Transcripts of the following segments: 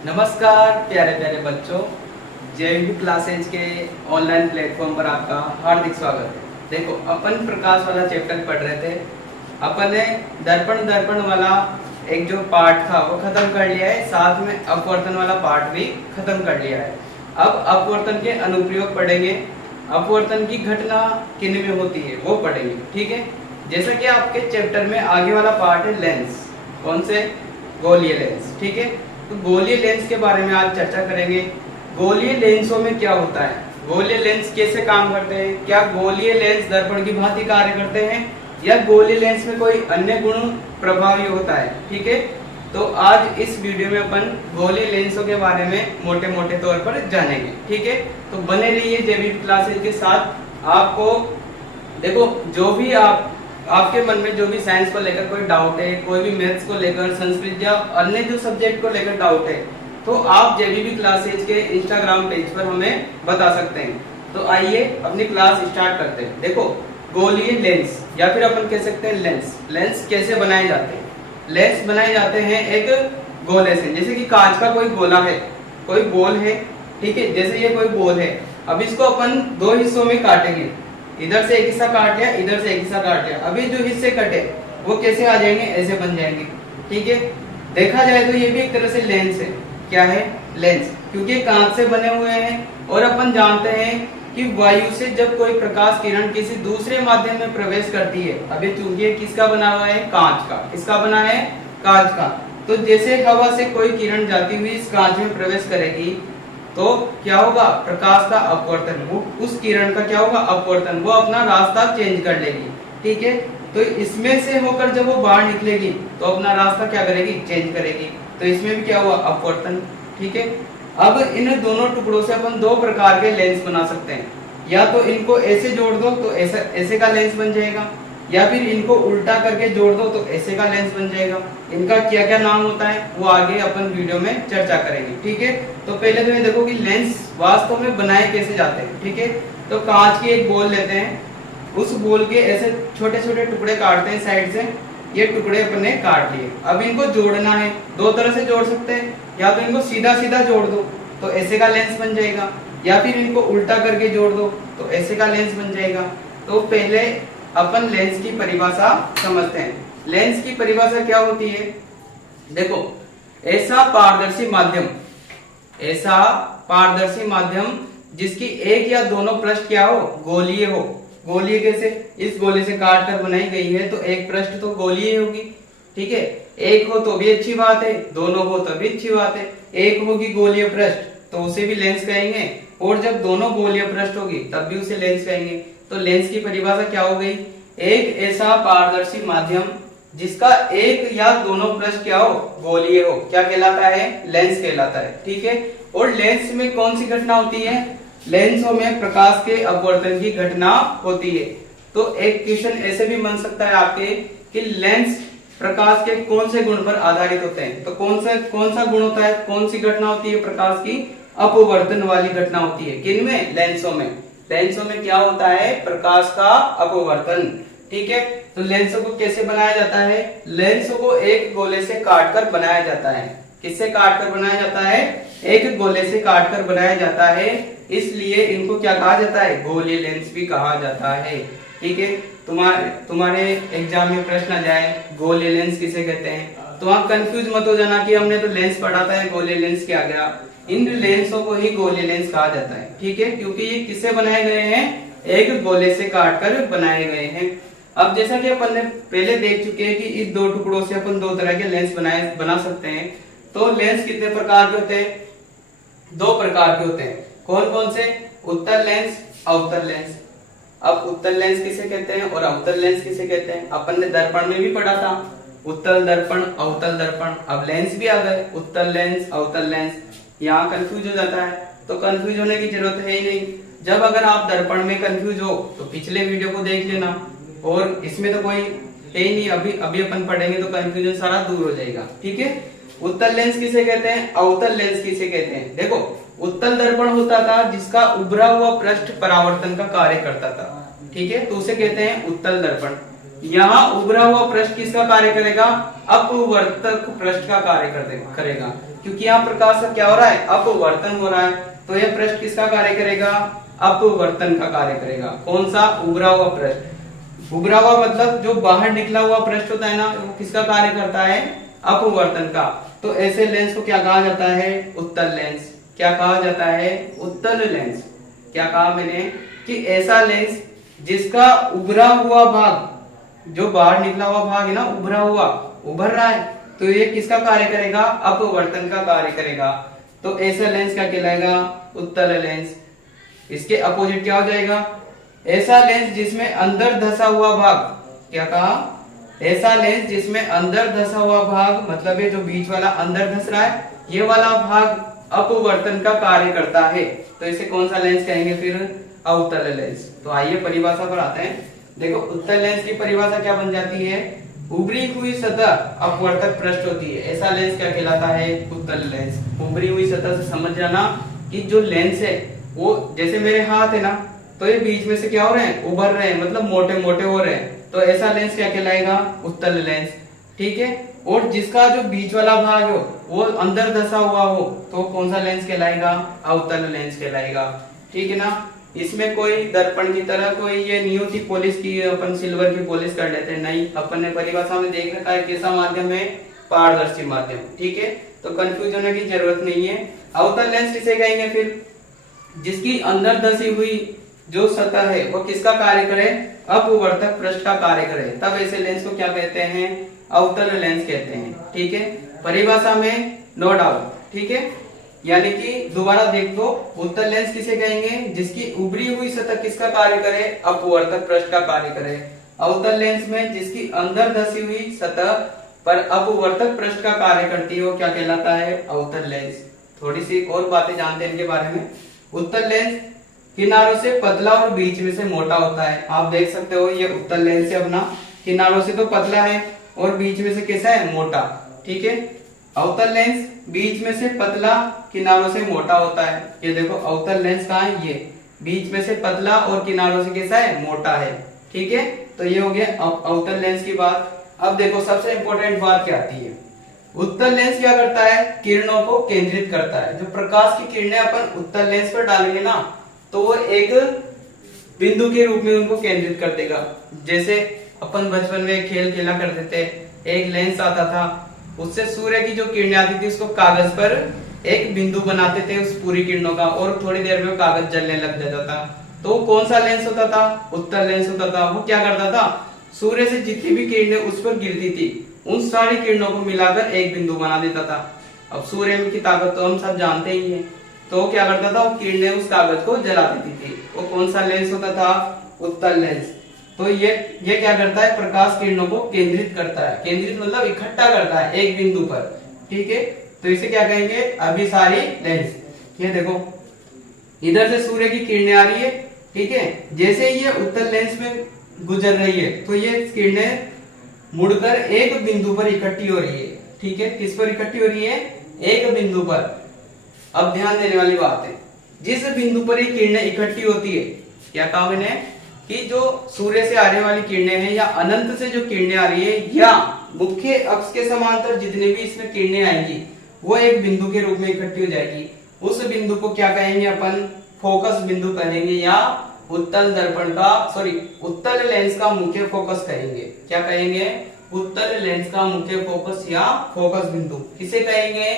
नमस्कार प्यारे प्यारे बच्चों, जेवीबी क्लासेज के ऑनलाइन प्लेटफॉर्म पर आपका हार्दिक स्वागत है। देखो, अपन प्रकाश वाला चैप्टर पढ़ रहे थे। अपन ने दर्पण दर्पण वाला एक जो पार्ट था वो खत्म कर लिया है, साथ में अपवर्तन वाला पार्ट भी खत्म कर लिया है। अब अपवर्तन के अनुप्रयोग पढ़ेंगे, अपवर्तन की घटना किन में होती है वो पढ़ेंगे। ठीक है, जैसा कि आपके चैप्टर में आगे वाला पार्ट है लेंस, कौन से? गोलीय लेंस। ठीक है, तो गोलीय लेंस के बारे में आज चर्चा करेंगे। गोलीय लेंसों में क्या होता है, गोलीय लेंस कैसे काम करते हैं, क्या गोलीय लेंस दर्पण की भांति कार्य करते हैं या गोलीय लेंस में कोई अन्य गुण प्रभावी होता है। ठीक है, तो आज इस वीडियो में अपन गोलीय लेंसों के बारे में मोटे मोटे तौर पर जानेंगे। ठीक है, तो बने रहिए जेवीबी क्लासेज के साथ। आपको देखो, जो भी आपके मन में जो भी साइंस को लेकर कोई डाउट है, कोई भी मैथ्स को लेकर, संस्कृत या अन्य जो सब्जेक्ट को लेकर डाउट है, तो आप जेवीबी क्लासेज के इंस्टाग्राम पेज पर हमें बता सकते हैं। तो आइए अपनी क्लास स्टार्ट करते हैं। देखो, गोलीय लेंस या फिर अपन कह सकते हैं लेंस, लेंस कैसे बनाए जाते हैं? लेंस बनाए जाते हैं एक गोले से। जैसे कि कांच का कोई गोला है, कोई बॉल है। ठीक है, जैसे ये कोई बॉल है, अब इसको अपन दो हिस्सों में काटेंगे। इधर से एक हिस्सा काट लिया, इधर से एक हिस्सा काट लिया। अभी जो हिस्से कटे वो कैसे आ जाएंगे? ऐसे बन जाएंगे। ठीक है, देखा जाए तो ये भी एक तरह से लेंस है। क्या है? लेंस, क्योंकि कांच से बने हुए हैं और अपन जानते हैं कि वायु से जब कोई प्रकाश किरण किसी दूसरे माध्यम में प्रवेश करती है, अभी चूंकि ये किसका बना हुआ है? कांच का। किसका बना है? कांच का। तो जैसे हवा से कोई किरण जाती हुई इस कांच में प्रवेश करेगी तो क्या होगा? प्रकाश का अपवर्तन। वो उस किरण का क्या होगा? अपवर्तन। वो अपना रास्ता चेंज कर लेगी। ठीक है, तो इसमें से होकर जब वो बाहर निकलेगी तो अपना रास्ता क्या करेगी? चेंज करेगी। तो इसमें भी क्या हुआ? अपवर्तन। ठीक है, अब इन दोनों टुकड़ों से अपन दो प्रकार के लेंस बना सकते हैं। या तो इनको ऐसे जोड़ दो तो ऐसे का लेंस बन जाएगा, या फिर इनको उल्टा करके जोड़ दो तो ऐसे का लेंस बन जाएगा। इनका क्या क्या नाम होता है वो आगे अपन वीडियो में चर्चा करेंगे। ठीक है, तो पहले तो ये देखो कि लेंस वास्तव में बनाए कैसे जाते हैं। ठीक है, तो कांच की एक बॉल लेते हैं, उस बॉल के ऐसे छोटे छोटे टुकड़े काटते हैं साइड से। ये टुकड़े अपने काट लिए। अब इनको जोड़ना है, दो तरह से जोड़ सकते हैं। या तो इनको सीधा सीधा जोड़ दो तो ऐसे का लेंस बन जाएगा, या फिर इनको उल्टा करके जोड़ दो तो ऐसे का लेंस बन जाएगा। तो पहले अपन लेंस की परिभाषा समझते हैं। लेंस की परिभाषा क्या होती है? देखो, ऐसा पारदर्शी माध्यम जिसकी एक या दोनों पृष्ठ क्या हो? गोलीय हो। गोलीय कैसे? इस गोले से काट कर बनाई गई है तो एक पृष्ठ तो गोलीय होगी। ठीक है, एक हो तो भी अच्छी बात है, दोनों हो तो भी अच्छी बात है। एक होगी गोलीय पृष्ठ तो उसे भी लेंस कहेंगे, और जब दोनों गोलीय पृष्ठ होगी तब भी उसे लेंस कहेंगे। तो लेंस की परिभाषा क्या हो गई? एक ऐसा पारदर्शी माध्यम जिसका एक या दोनों पृष्ठ क्या हो? गोलीय हो, क्या कहलाता है? लेंस कहलाता है। ठीक है, और लेंस में कौन सी घटना होती है? लेंसों में प्रकाश के अपवर्तन की घटना होती है। तो एक क्वेश्चन ऐसे भी बन सकता है आपके कि लेंस प्रकाश के कौन से गुण पर आधारित होते हैं? तो कौन सा गुण होता है? कौन सी घटना होती है? प्रकाश की अपवर्तन वाली घटना होती है। किन में? लेंसों में। लेंसों में क्या होता है? प्रकाश का अपवर्तन। ठीक है, तो लेंसों को कैसे बनाया जाता है? लेंसों को एक गोले से काटकर बनाया जाता है। किससे काटकर बनाया जाता है? एक गोले से काटकर बनाया जाता है, इसलिए इनको क्या कहा जाता है? गोलीय लेंस भी कहा जाता है। ठीक है, तुम्हारे एग्जाम में प्रश्न आ जाए गोलीय लेंस किसे कहते हैं, तो आप कंफ्यूज मत हो जाना कि हमने तो लेंस पढ़ा था, गोलीय लेंस क्या गया। इन लेंसों को ही गोलीय लेंस कहा जाता है। ठीक है, क्योंकि ये किससे बनाए गए हैं? एक गोले से काटकर बनाए गए हैं। अब जैसा कि अपन ने पहले देख चुके हैं कि इस दो टुकड़ों से अपन दो तरह के लेंस बना सकते हैं। तो लेंस कितने प्रकार के होते हैं? दो प्रकार के होते हैं। कौन कौन से? उत्तल लेंस, अवतल लेंस। अब उत्तल लेंस किसे कहते हैं और अवतल लेंस किसे कहते हैं? अपन ने दर्पण में भी पढ़ा था, उत्तल दर्पण, अवतल दर्पण। अब लेंस भी आ गए, उत्तल लेंस, अवतल लेंस। यहाँ कंफ्यूज हो जाता है, तो कंफ्यूज होने की जरूरत है ही नहीं। जब अगर आप दर्पण में कंफ्यूज हो तो पिछले वीडियो को देख लेना, और इसमें तो कोई है ही नहीं। अभी अपन पढ़ेंगे तो कंफ्यूजन सारा दूर हो जाएगा। ठीक है, उत्तल लेंस किसे कहते हैं? अवतल लेंस किसे कहते हैं? देखो, उत्तल दर्पण होता था जिसका उभरा हुआ पृष्ठ परावर्तन का कार्य करता था। ठीक है, तो उसे कहते हैं उत्तल दर्पण। यहाँ उभरा हुआ पृष्ठ किसका कार्य करेगा? अपवर्तक पृष्ठ का कार्य करेगा। क्योंकि यहाँ प्रकाश का क्या हो रहा है, अपवर्तन हो रहा है, तो यह पृष्ठ किसका कार्य करेगा, अपवर्तन का कार्य करेगा। कौन सा, उभरा हुआ पृष्ठ। उभरा हुआ मतलब जो बाहर निकला हुआ पृष्ठ होता है ना, वो किसका कार्य करता है, अपवर्तन का। तो ऐसे लेंस को क्या कहा जाता है, उत्तल लेंस। क्या कहा जाता है, उत्तल लेंस। क्या कहा मैंने कि ऐसा लेंस जिसका उभरा हुआ भाग, जो बाहर निकला हुआ भाग है ना, उभरा हुआ, उभर रहा है, तो ये किसका कार्य करेगा, अपवर्तन का कार्य करेगा। तो ऐसा लेंस क्या कहलाएगा, उत्तल लेंस। इसके अपोजिट क्या हो जाएगा, ऐसा लेंस जिसमें अंदर धसा हुआ भाग। क्या कहा, ऐसा लेंस जिसमें अंदर धसा हुआ भाग, मतलब ये जो बीच वाला अंदर धस रहा है, ये वाला भाग अपवर्तन का कार्य करता है, तो इसे कौन सा लेंस कहेंगे फिर, अवतल लेंस। तो आइए परिभाषा पर आते हैं। देखो उत्तल लेंस की परिभाषा क्या बन जाती है, उभरी हुई सतह अपवर्तक पृष्ठ होती है, ऐसा लेंस क्या कहलाता है, उत्तल लेंस। उभरी हुई सतह से समझ जाना कि जो लेंस है वो, जैसे मेरे हाथ है ना, तो ये बीच में से क्या हो रहे हैं, उभर रहे हैं, मतलब मोटे मोटे हो रहे हैं, तो ऐसा लेंस क्या कहलाएगा, उत्तल लेंस। ठीक है, और जिसका जो बीच वाला भाग हो वो अंदर धसा हुआ हो, तो कौन सा लेंस कहलाएगा, अवतल लेंस कहलाएगा। ठीक है ना, इसमें कोई दर्पण की तरह कोई ये नहीं होती पॉलिश की, अपन सिल्वर की पॉलिश कर लेते हैं, नहीं, अपन ने परिभाषा में देख रखा है कैसा माध्यम है, पारदर्शी माध्यम। ठीक है, तो कंफ्यूज होने की जरूरत नहीं है। अवतल लेंस किसे कहेंगे फिर, जिसकी अंदर धसी हुई जो सतह है वो किसका कार्य करे, अपवर्तक पृष्ठ का कार्य करे, तब ऐसे लेंस को क्या कहते हैं, अवतल लेंस कहते हैं। ठीक है, परिभाषा में नो डाउट। ठीक है, यानी कि दोबारा देख दो, उत्तल लेंस किसे कहेंगे, जिसकी उभरी हुई सतह किसका कार्य करे, अपवर्तक पृष्ठ का कार्य करे। अवतल लेंस में जिसकी अंदर धसी हुई सतह पर अपवर्तक पृष्ठ का कार्य करती है वो क्या कहलाता है, अवतल लेंस। थोड़ी सी और बातें जानते हैं इनके बारे में। उत्तल लेंस किनारों से पतला और बीच में से मोटा होता है। आप देख सकते हो ये उत्तल लेंस है अपना, किनारों से तो पतला है और बीच में से कैसा है, मोटा। ठीक है, अवतल लेंस बीच में से पतला, किनारों से मोटा होता है। ये देखो अवतल लेंस कहाँ है, ये बीच में से पतला और किनारों से कैसा है, मोटा है। ठीक है, तो ये हो गया अवतल लेंस की बात। अब देखो सबसे इंपॉर्टेंट बात क्या आती है, उत्तल लेंस क्या करता है, किरणों को केंद्रित करता है। जो प्रकाश की किरणें अपन उत्तल लेंस पर डालेंगे ना, तो वो एक बिंदु के रूप में उनको केंद्रित कर देगा। जैसे अपन बचपन में खेल खेला करते थे, एक लेंस आता था, उससे सूर्य की जो किरणें आती थी उसको कागज पर एक बिंदु बनाते थे उस पूरी किरणों का, और थोड़ी देर में कागज जलने लग जाता था। तो कौन सा लेंस होता था, उत्तल लेंस होता था। वो क्या करता था, सूर्य से जितनी भी किरणें उस पर गिरती थी उन सारी किरणों को मिलाकर एक बिंदु बना देता था। अब सूर्य की ताकत तो हम सब जानते ही हैं, तो क्या करता था, वो किरणें उस कागज को जला देती थी। वो कौन सा लेंस होता था, उत्तल लेंस। तो ये क्या करता है, प्रकाश किरणों को केंद्रित करता है। केंद्रित मतलब इकट्ठा करता है एक बिंदु पर। ठीक है, तो इसे क्या कहेंगे, अभिसारी लेंस। ये देखो इधर से सूर्य की किरणें आ रही है, ठीक है, जैसे ही ये उत्तल लेंस में गुजर रही है तो ये किरणें मुड़कर एक बिंदु पर इकट्ठी हो रही है। ठीक है, किस पर इकट्ठी हो रही है, एक बिंदु पर। अब ध्यान देने वाली बात है, जिस बिंदु पर ये किरणें इकट्ठी होती है, क्या कहा मैंने कि जो सूर्य से आने वाली किरणें हैं या अनंत से जो किरणें आ रही है या मुख्य अक्ष के समांतर जितने भी इसमें किरणें आएंगी वो एक बिंदु के रूप में इकट्ठी हो जाएगी। उस बिंदु को क्या कहेंगे अपन, फोकस बिंदु कहेंगे, या उत्तल दर्पण का उत्तल लेंस का मुख्य फोकस कहेंगे। क्या कहेंगे, उत्तल लेंस का मुख्य फोकस या फोकस बिंदु। किसे कहेंगे,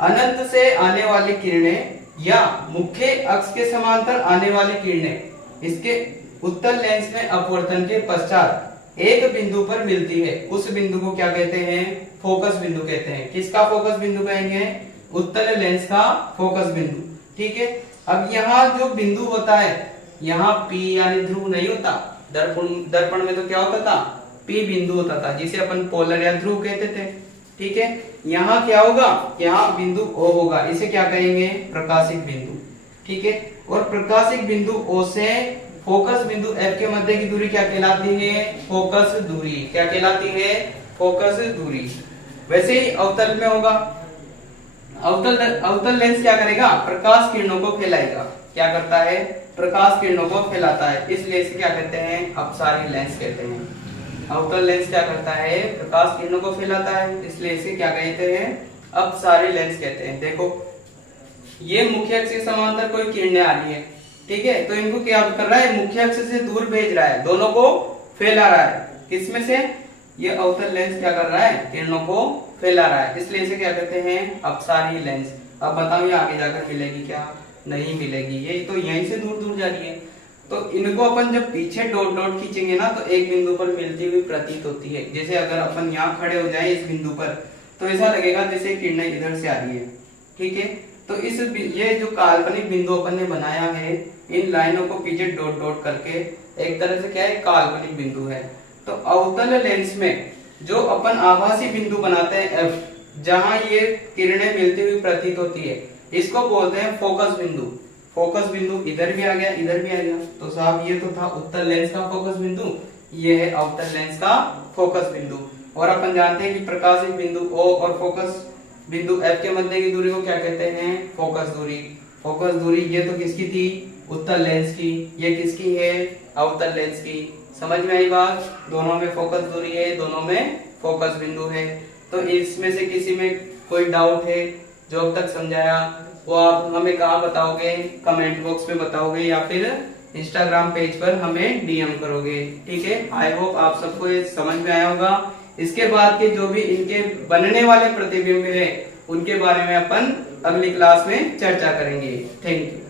अनंत से आने वाली किरणें या मुख्य अक्ष के समांतर आने वाली किरणें इसके उत्तल लेंस में अपवर्तन के पश्चात एक बिंदु पर मिलती है, उस बिंदु को क्या कहते हैं, फोकस बिंदु कहते हैं। किसका फोकस बिंदु कहेंगे, उत्तल लेंस का फोकस बिंदु। ठीक है, अब यहाँ जो बिंदु होता है, यहाँ P यानी ध्रुव नहीं होता, दर्पण में तो क्या होता था, P बिंदु होता था, जिसे अपन पोलर या ध्रुव कहते थे। ठीक है, यहाँ क्या होगा, यहाँ बिंदु O होगा, इसे क्या कहेंगे, प्रकाशिक बिंदु। ठीक है, और प्रकाशिक बिंदु O से फोकस बिंदु F के मध्य की दूरी क्या कहलाती है, फोकस दूरी। क्या कहलाती है, फोकस दूरी। वैसे ही अवतल में होगा, अवतल लेंस क्या करेगा, प्रकाश किरणों को फैलाएगा। क्या करता है, प्रकाश किरणों को फैलाता है, इसलिए इसे क्या कहते हैं, अपसारी लेंस कहते हैं। अवतल लेंस क्या करता है, प्रकाश किरणों को फैलाता है, इसलिए इसे क्या कहते हैं, अपसारी लेंस कहते हैं। देखो ये मुख्य अक्ष के समांतर कोई किरणें आ रही है, ठीक है, तो इनको क्या कर रहा है, मुख्य अक्ष से दूर भेज रहा है, दोनों को फैला रहा है। किसमें से, ये अवतल लेंस क्या कर रहा है, किरणों को फैला रहा है, इसलिए इसे क्या कहते हैं, अपसारी लेंस। अब बताओ ये आगे जाकर मिलेगी क्या, नहीं मिलेगी, ये तो यहीं से दूर दूर जा रही है। तो इनको अपन जब पीछे डॉट डॉट खींचेंगे ना तो एक बिंदु पर मिलती हुई प्रतीत होती है। जैसे अगर अपन यहाँ खड़े हो जाए इस बिंदु पर तो ऐसा लगेगा जैसे किरणें इधर से आ रही है, ठीक है। तो ये जो काल्पनिक बिंदु अपन ने बनाया है, इन लाइनों को पीछे डॉट डॉट करके एक तरह से क्या है, काल्पनिक बिंदु है। तो अवतल लेंस में जो अपन आभासी बिंदु बनाते हैं F, जहां ये किरणें मिलती हुई प्रतीत होती है, इसको बोलते हैं फोकस बिंदु। फोकस बिंदु इधर भी आ गया, इधर भी आ गया, तो साहब ये तो था उत्तल लेंस का फोकस बिंदु, ये है अवतल लेंस का फोकस बिंदु। और अपन जानते हैं कि प्रकाशित बिंदु O और फोकस बिंदु F के मध्य की दूरी को क्या कहते हैं, फोकस दूरी। फोकस दूरी ये तो किसकी थी, उत्तल लेंस की, ये किसकी है, अवतल लेंस की। समझ में आई बात, दोनों में फोकस दूरी है, दोनों में फोकस बिंदु है। तो इसमें से किसी में कोई डाउट है जो अब तक समझाया वो आप हमें कहाँ बताओगे, कमेंट बॉक्स में बताओगे या फिर इंस्टाग्राम पेज पर हमें डीएम करोगे, ठीक है। आई होप आप सबको ये समझ में आया होगा। इसके बाद के जो भी इनके बनने वाले प्रतिबिंब है उनके बारे में अपन अगली क्लास में चर्चा करेंगे। Thank you.